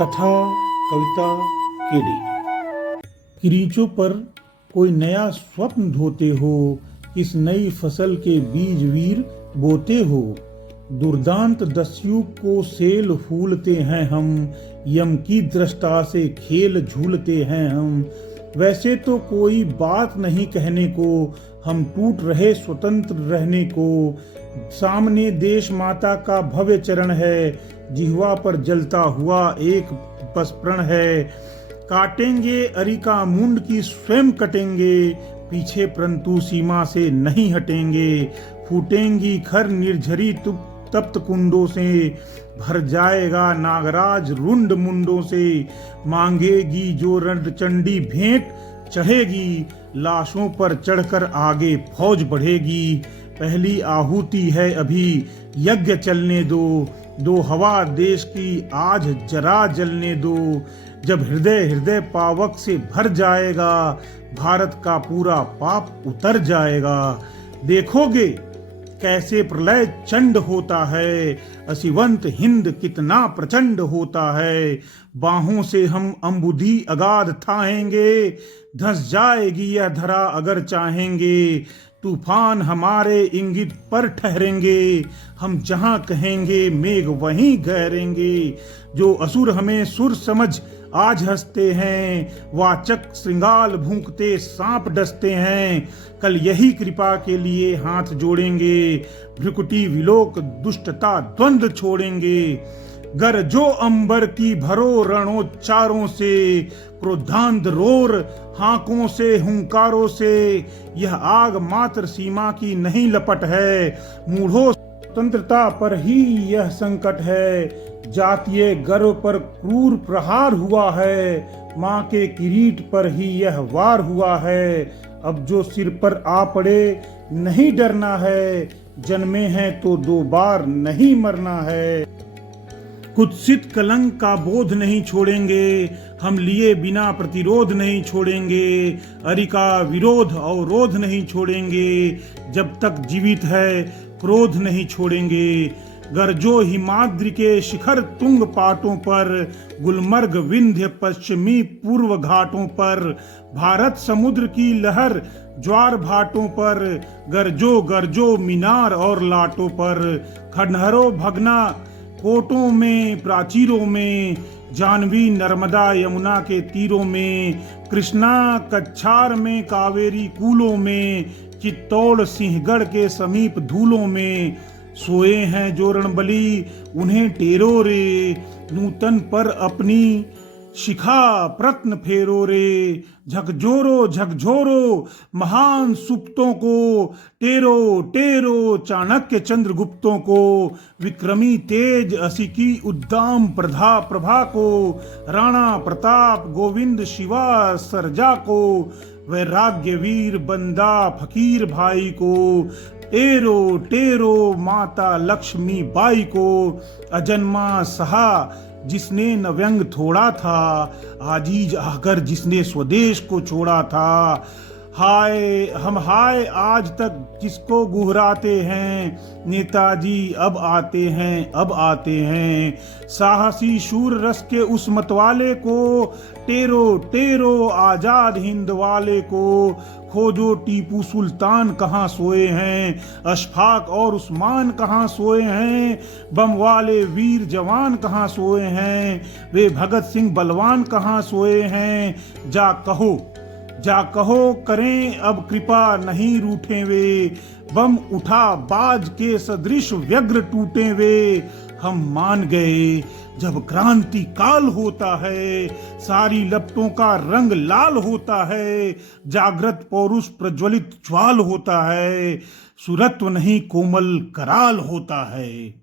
कथा कविता केड़ी। किरीचों पर कोई नया स्वप्न ढोते हो, किस नई फसल के बीज वीर बोते हो। दुर्दांत दस्यु को सेल फूलते हैं हम, यम की दृष्टा से खेल झूलते हैं हम। वैसे तो कोई बात नहीं कहने को, हम टूट रहे स्वतंत्र रहने को। सामने देश माता का भव्य चरण है, जिह्वा पर जलता हुआ एक बस प्रण है। काटेंगे अरिका मुंड की स्वयं कटेंगे, पीछे परंतु सीमा से नहीं हटेंगे। फूटेंगी खर निर्झरी तप्त कुंडों से, भर जाएगा नागराज रुंड मुंडों से। मांगेगी जो रण चंडी भेंट चढ़ेगी, लाशों पर चढ़कर आगे फौज बढ़ेगी। पहली आहुति है अभी यज्ञ चलने दो, दो हवा देश की आज जरा जलने दो। जब हृदय हृदय पावक से भर जाएगा, भारत का पूरा पाप उतर जाएगा। देखोगे कैसे प्रलय चंड होता है, असिवंत हिंद कितना प्रचंड होता है। बाहों से हम अंबुधि अगाध थाहेंगे, धंस जाएगी यह धरा अगर चाहेंगे। तूफान हमारे इंगित पर ठहरेंगे, हम जहां कहेंगे मेघ वहीं गहरेंगे। जो असुर हमें सुर समझ आज हंसते हैं, वाचक श्रृंगाल भूंकते सांप डसते हैं। कल यही कृपा के लिए हाथ जोड़ेंगे, भ्रुकुटी विलोक दुष्टता द्वंद छोड़ेंगे। गरजो अंबर की भरो रणोच्चारों से, क्रोधांध रोर हाकों से हुंकारों से। यह आग मात्र सीमा की नहीं लपट है, मूढ़ो स्वतंत्रता पर ही यह संकट है। जातीय गर्व पर क्रूर प्रहार हुआ है, माँ के किरीट पर ही यह वार हुआ है। अब जो सिर पर आ पड़े नहीं डरना है, जन्मे हैं तो दो बार नहीं मरना है। कुत्सित कलंक का बोध नहीं छोड़ेंगे, हम लिए बिना प्रतिरोध नहीं छोड़ेंगे। अरिका विरोध अवरोध नहीं छोड़ेंगे, जब तक जीवित है क्रोध नहीं छोड़ेंगे। गरजो हिमाद्रि के शिखर तुंग पाटों पर, गुलमर्ग विंध्य पश्चिमी पूर्व घाटों पर। भारत समुद्र की लहर ज्वार भाटों पर, गरजो गरजो मीनार और लाटों पर। खंडहरों भगना कोटों में प्राचीरों में, जानवी नर्मदा यमुना के तीरों में। कृष्णा कच्छार में कावेरी कूलों में, चित्तौड़ सिंहगढ़ के समीप धूलों में। सोए हैं जो रणबली उन्हें टेरो रे, नूतन पर अपनी शिखा प्रत्न फेरो रे। झकझोरो महान सुप्तों को, टेरो टेरो चाणक्य चंद्रगुप्तों को। विक्रमी तेज असिकी उद्दाम प्रभा को, राणा प्रताप गोविंद शिवा सरजा को। वैराग्य वीर बंदा फकीर भाई को, टेरो टेरो माता लक्ष्मी बाई को। अजन्मा सहा जिसने न व्यंग थोड़ा था, आजीज आकर जिसने स्वदेश को छोड़ा था। हाय आज तक जिसको गुहराते हैं, नेताजी अब आते हैं। साहसी शूर रस के उस मतवाले को, टेरो टेरो आजाद हिंद वाले को। खोजो टीपू सुल्तान कहाँ सोए हैं, अशफाक और उस्मान कहाँ सोए हैं। बम वाले वीर जवान कहाँ सोए हैं, वे भगत सिंह बलवान कहाँ सोए हैं। जा कहो करें अब कृपा नहीं रूठे वे, बम उठा बाज के सदृश व्यग्र टूटे वे। हम मान गए जब क्रांति काल होता है, सारी लपटों का रंग लाल होता है। जागृत पौरुष प्रज्वलित ज्वाल होता है, सुरत्व नहीं कोमल कराल होता है।